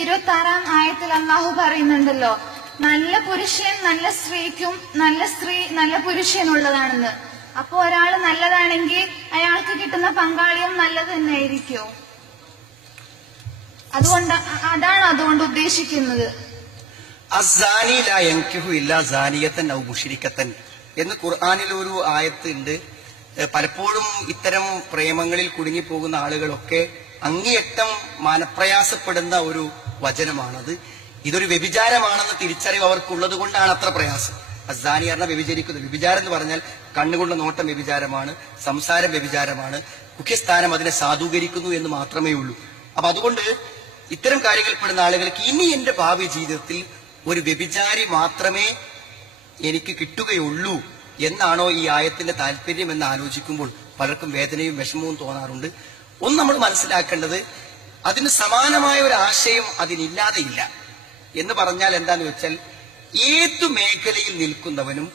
26-ാം ആയത്തിൽ അള്ളാഹു പറയുന്നുണ്ടല്ലോ, നല്ല പുരുഷൻ നല്ല സ്ത്രീക്കും നല്ല സ്ത്രീ നല്ല പുരുഷനുള്ളതാണെന്ന്. അപ്പൊ ഒരാൾ നല്ലതാണെങ്കിൽ അയാൾക്ക് കിട്ടുന്ന പങ്കാളിയും നല്ലത് തന്നെ ആയിരിക്കോ? അതുകൊണ്ട് ഉദ്ദേശിക്കുന്നത് എന്ന് ഖുർആനിൽ ഒരു ആയത്തുണ്ട്. പലപ്പോഴും ഇത്തരം പ്രേമങ്ങളിൽ കുടുങ്ങിപ്പോകുന്ന ആളുകളൊക്കെ അങ്ങേയറ്റം മനപ്രയാസപ്പെടുന്ന ഒരു വചനമാണത്. ഇതൊരു വ്യഭിചാരമാണെന്ന് തിരിച്ചറിവ് അവർക്കുള്ളത് കൊണ്ടാണ് അത്ര പ്രയാസം. അസാനി പറഞ്ഞാൽ വ്യഭിചരിക്കുന്നത്. വ്യഭിചാരം എന്ന് പറഞ്ഞാൽ കണ്ണുകൊണ്ട നോട്ടം വ്യഭിചാരമാണ്, സംസാരം വ്യഭിചാരമാണ്, മുഖ്യസ്ഥാനം അതിനെ സാധൂകരിക്കുന്നു എന്ന് മാത്രമേ ഉള്ളൂ. അപ്പൊ അതുകൊണ്ട് ഇത്തരം കാര്യങ്ങൾ പെടുന്ന ആളുകൾക്ക് ഇനി എന്റെ ഭാവി ജീവിതത്തിൽ ഒരു വ്യഭിചാരി മാത്രമേ എനിക്ക് കിട്ടുകയുള്ളൂ എന്നാണോ ഈ ആയത്തിന്റെ താല്പര്യം എന്ന് ആലോചിക്കുമ്പോൾ പലർക്കും വേദനയും വിഷമവും തോന്നാറുണ്ട്. ഒന്ന് നമ്മൾ മനസ്സിലാക്കേണ്ടത്, അതിന് സമാനമായ ഒരു ആശയം അതിനില്ലാതെയില്ല. എന്ന് പറഞ്ഞാൽ എന്താന്ന് വെച്ചാൽ, ഏതു മേഖലയിൽ നിൽക്കുന്നവനും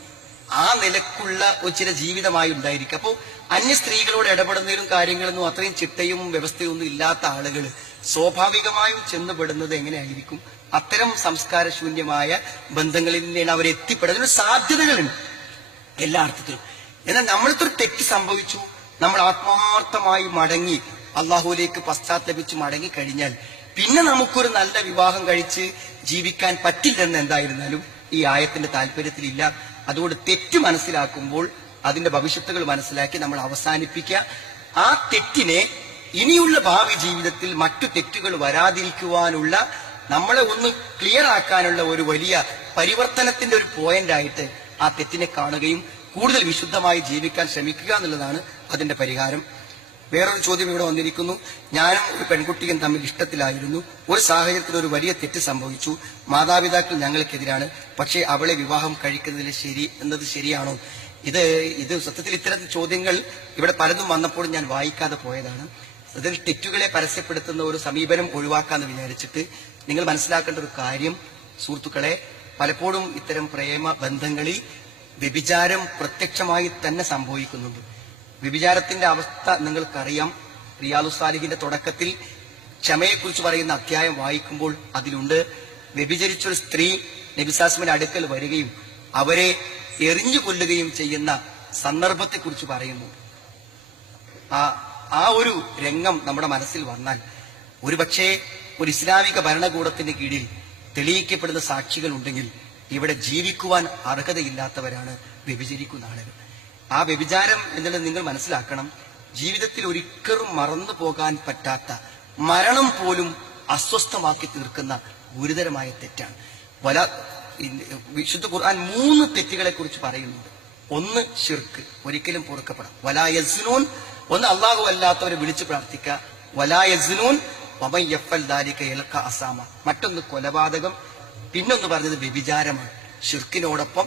ആ നിലക്കുള്ള ഒരു ചില ജീവിതമായി ഉണ്ടായിരിക്കും. അപ്പോൾ അന്യ സ്ത്രീകളോട് ഇടപെടുന്നതിലും കാര്യങ്ങളൊന്നും അത്രയും ചിട്ടയും വ്യവസ്ഥയും ഒന്നും ഇല്ലാത്ത ആളുകൾ സ്വാഭാവികമായും ചെന്നുപെടുന്നത് എങ്ങനെയായിരിക്കും? അത്തരം സംസ്കാരശൂന്യമായ ബന്ധങ്ങളിൽ നിന്നാണ് അവർ എത്തിപ്പെടുന്നതിന് സാധ്യതകളുണ്ട് എല്ലാ അർത്ഥത്തിലും. എന്നാൽ നമ്മളിത്തൊരു തെറ്റ് സംഭവിച്ചു, നമ്മൾ ആത്മാർത്ഥമായി മടങ്ങി അള്ളാഹുവിലേക്ക് പശ്ചാത്തപിച്ച് മടങ്ങി കഴിഞ്ഞാൽ പിന്നെ നമുക്കൊരു നല്ല വിവാഹം കഴിച്ച് ജീവിക്കാൻ പറ്റില്ലെന്ന് എന്തായിരുന്നാലും ഈ ആയത്തിന്റെ താല്പര്യത്തിലില്ല. അതുകൊണ്ട് തെറ്റ് മനസ്സിലാക്കുമ്പോൾ അതിന്റെ ഭവിഷ്യത്തുകൾ മനസ്സിലാക്കി നമ്മൾ അവസാനിപ്പിക്കുക. ആ തെറ്റിനെ ഇനിയുള്ള ഭാവി ജീവിതത്തിൽ മറ്റു തെറ്റുകൾ വരാതിരിക്കുവാനുള്ള, നമ്മളെ ഒന്ന് ക്ലിയർ ആക്കാനുള്ള ഒരു വലിയ പരിവർത്തനത്തിന്റെ ഒരു പോയിന്റായിട്ട് ആ തെറ്റിനെ കാണുകയും കൂടുതൽ വിശുദ്ധമായി ജീവിക്കാൻ ശ്രമിക്കുക എന്നുള്ളതാണ് അതിന്റെ പരിഹാരം. വേറൊരു ചോദ്യം ഇവിടെ വന്നിരിക്കുന്നു. ഞാനും ഒരു പെൺകുട്ടിയും തമ്മിൽ ഇഷ്ടത്തിലായിരുന്നു. ഒരു സാഹചര്യത്തിൽ ഒരു വലിയ തെറ്റ് സംഭവിച്ചു. മാതാപിതാക്കൾ ഞങ്ങൾക്കെതിരാണ്. പക്ഷേ അവളെ വിവാഹം കഴിക്കുന്നത് ശരിയാണോ? ഇത് സത്യത്തിൽ ഇത്തരം ചോദ്യങ്ങൾ ഇവിടെ പലതും വന്നപ്പോൾ ഞാൻ വായിക്കാതെ പോയതാണ്. അതിൽ തെറ്റുകളെ പരസ്യപ്പെടുത്തുന്ന ഒരു സമീപനം ഒഴിവാക്കാന്ന് വിചാരിച്ചിട്ട് നിങ്ങൾ മനസ്സിലാക്കേണ്ട ഒരു കാര്യം, സുഹൃത്തുക്കളെ, പലപ്പോഴും ഇത്തരം പ്രേമ ബന്ധങ്ങളിൽ വ്യഭിചാരം പ്രത്യക്ഷമായി തന്നെ സംഭവിക്കുന്നുണ്ട്. വ്യഭിചാരത്തിന്റെ അവസ്ഥ നിങ്ങൾക്കറിയാം. റിയാദുസ് സാലിഹിന്റെ തുടക്കത്തിൽ ക്ഷമയെക്കുറിച്ച് പറയുന്ന അധ്യായം വായിക്കുമ്പോൾ അതിലുണ്ട്, വ്യഭിചരിച്ചൊരു സ്ത്രീ നബിസാസ്മിന്റെ അടുക്കൽ വരികയും അവരെ എറിഞ്ഞു കൊല്ലുകയും ചെയ്യുന്ന സന്ദർഭത്തെക്കുറിച്ച് പറയുന്നു. ആ ഒരു രംഗം നമ്മുടെ മനസ്സിൽ വന്നാൽ ഒരുപക്ഷെ ഒരു ഇസ്ലാമിക ഭരണകൂടത്തിന്റെ കീഴിൽ തെളിയിക്കപ്പെടുന്ന സാക്ഷികൾ ഉണ്ടെങ്കിൽ ഇവിടെ ജീവിക്കുവാൻ അർഹതയില്ലാത്തവരാണ് വ്യഭിചരിക്കുന്ന ആളുകൾ. ആ വ്യഭിചാരം എന്നുള്ളത് നിങ്ങൾ മനസ്സിലാക്കണം, ജീവിതത്തിൽ ഒരിക്കലും മറന്നു പോകാൻ പറ്റാത്ത, മരണം പോലും അസ്വസ്ഥമാക്കി തീർക്കുന്ന ഗുരുതരമായ തെറ്റാണ്. വിശുദ്ധ ഖുർആൻ 3 തെറ്റുകളെ കുറിച്ച് പറയുന്നുണ്ട്. ഒന്ന് ഷിർക്ക്, ഒരിക്കലും പൊറുക്കപ്പെടാം. വലാ യസ്നൂൻ, ഒന്ന് അള്ളാഹു അല്ലാത്തവരെ വിളിച്ചു പ്രാർത്ഥിക്കുക. വലാ യസ്നൂൻ വമൻ യഫ്അൽ ദാലിക യൽഖ അസാമ. മറ്റൊന്ന് കൊലപാതകം, പിന്നൊന്ന് പറഞ്ഞത് വ്യഭിചാരമാണ്. ഷിർക്കിനോടൊപ്പം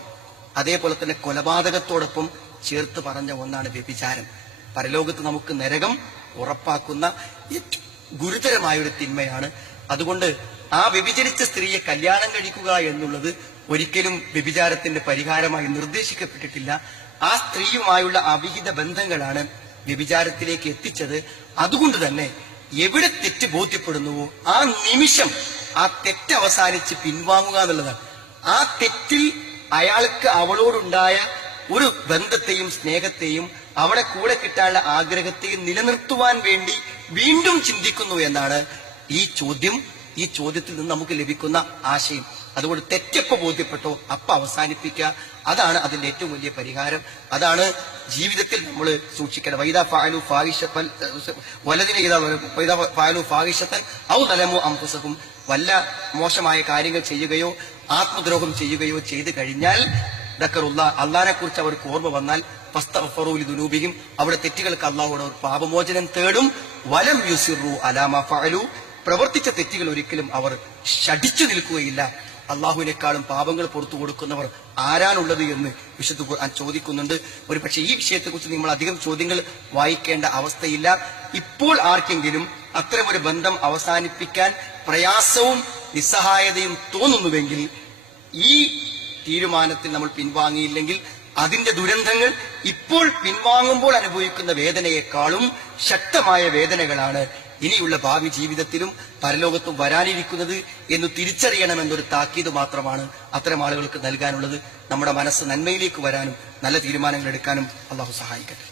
അതേപോലെ തന്നെ കൊലപാതകത്തോടൊപ്പം ചേർത്ത് പറഞ്ഞ ഒന്നാണ് വ്യഭിചാരം. പരലോകത്ത് നമുക്ക് നരകം ഉറപ്പാക്കുന്ന ഗുരുതരമായൊരു തിന്മയാണ്. അതുകൊണ്ട് ആ വ്യഭിചരിച്ച സ്ത്രീയെ കല്യാണം കഴിക്കുക എന്നുള്ളത് ഒരിക്കലും വ്യഭിചാരത്തിന്റെ പരിഹാരമായി നിർദ്ദേശിക്കപ്പെട്ടിട്ടില്ല. ആ സ്ത്രീയുമായുള്ള അവിഹിത ബന്ധങ്ങളാണ് വ്യഭിചാരത്തിലേക്ക് എത്തിച്ചത്. അതുകൊണ്ട് തന്നെ എവിടെ തെറ്റ് ബോധ്യപ്പെടുന്നുവോ ആ നിമിഷം ആ തെറ്റ് അവസാനിച്ച് പിൻവാങ്ങുക എന്നുള്ളതാണ്. ആ തെറ്റിൽ അയാൾക്ക് അവളോടുണ്ടായ ഒരു ബന്ധത്തെയും സ്നേഹത്തെയും അവളെ കൂടെ കിട്ടാനുള്ള ആഗ്രഹത്തെയും നിലനിർത്തുവാൻ വേണ്ടി വീണ്ടും ചിന്തിക്കുന്നു എന്നാണ് ഈ ചോദ്യത്തിൽ നിന്ന് നമുക്ക് ലഭിക്കുന്ന ആശയം. അതുകൊണ്ട് തെറ്റെപ്പോ ബോധ്യപ്പെട്ടോ അപ്പ അവസാനിപ്പിക്കുക. അതാണ് അതിന്റെ ഏറ്റവും വലിയ പരിഹാരം. അതാണ് ജീവിതത്തിൽ നമ്മൾ സൂക്ഷിക്കേണ്ടത്. വൈദാ ഫഅലു ഫാഹിഷതൻ ഔ ദലമു അൻഫുസഹും, വല്ല മോശമായ കാര്യങ്ങൾ ചെയ്യുകയോ ആത്മദ്രോഹം ചെയ്യുകയോ ചെയ്തു കഴിഞ്ഞാൽ അള്ളാഹിനെ കുറിച്ച് അവർക്ക് ഓർമ്മ വന്നാൽ ഫസ്തഗ്ഫറൂ ലിദുനൂബിഹിം, അവിടെ തെറ്റുകൾക്ക് അള്ളാഹുവോട് അവർ പാപമോചനം തേടും. വലം യുസിറു അലാ മാ ഫഅലു, പ്രവർത്തിച്ച തെറ്റുകൾ ഒരിക്കലും അവർ ശഠിച്ചു നിൽക്കുകയില്ല. അള്ളാഹുവിനേക്കാളും പാപങ്ങൾ പുറത്തു കൊടുക്കുന്നവർ ആരാണുള്ളത് എന്ന് വിശുദ്ധ ഖുർആൻ ചോദിക്കുന്നുണ്ട്. ഒരു പക്ഷേ ഈ വിഷയത്തെക്കുറിച്ച് നിങ്ങൾ അധികം ചോദ്യങ്ങൾ വായിക്കേണ്ട അവസ്ഥയില്ല. ഇപ്പോൾ ആർക്കെങ്കിലും അത്തരമൊരു ബന്ധം അവസാനിപ്പിക്കാൻ പ്രയാസവും നിസ്സഹായതയും തോന്നുന്നുവെങ്കിൽ ഈ തീരുമാനത്തിൽ നമ്മൾ പിൻവാങ്ങിയില്ലെങ്കിൽ അതിന്റെ ഇപ്പോൾ പിൻവാങ്ങുമ്പോൾ അനുഭവിക്കുന്ന വേദനയെക്കാളും ശക്തമായ വേദനകളാണ് ഇനിയുള്ള ഭാവി ജീവിതത്തിലും പരലോകത്തും വരാനിരിക്കുന്നത് എന്ന് തിരിച്ചറിയണമെന്നൊരു താക്കീത് മാത്രമാണ് അത്തരം ആളുകൾക്ക് നൽകാനുള്ളത്. നമ്മുടെ മനസ്സ് നന്മയിലേക്ക് വരാനും നല്ല തീരുമാനങ്ങൾ എടുക്കാനും അള്ളാഹു സഹായിക്കട്ടെ.